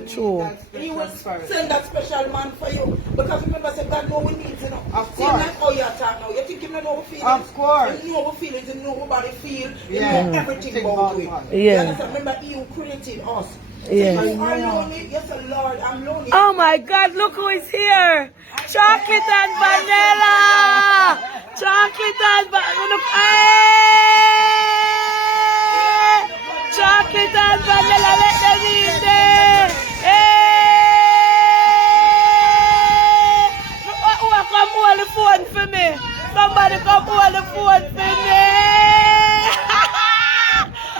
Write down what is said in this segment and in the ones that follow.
True. He will send that special man for you. Because remember, say God know we need to know. Of See, course. not how you talk now. You think you know our feelings? Of course. You know our feelings, you know what body feel, you Yeah. know everything Think about about it. it. Yeah. You understand? Remember, He who created us. Yeah. So you are lonely, yes, Lord, I'm lonely. Oh my God, look who is here. Chocolate and vanilla. Chocolate and vanilla. Hey! Chocolate and vanilla, let them in there. Hey! Who come hold the phone for me? Somebody come hold the phone for me.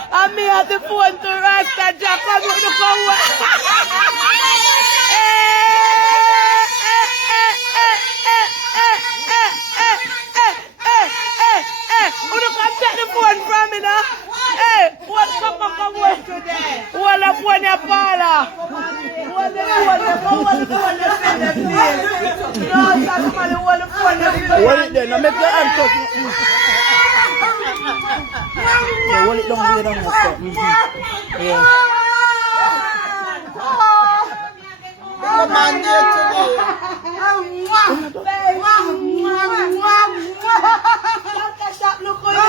And me have the phone to Rasta Jack. Come with the phone. Who do come take the phone from me now? Hey, what come work today? What the phone your father? What the phone you send them there? No, somebody what the phone you send. Hold it then, now make your hand touch. Yeah, hold it down, hold it down. Yeah. Come on, dear, today. Look how you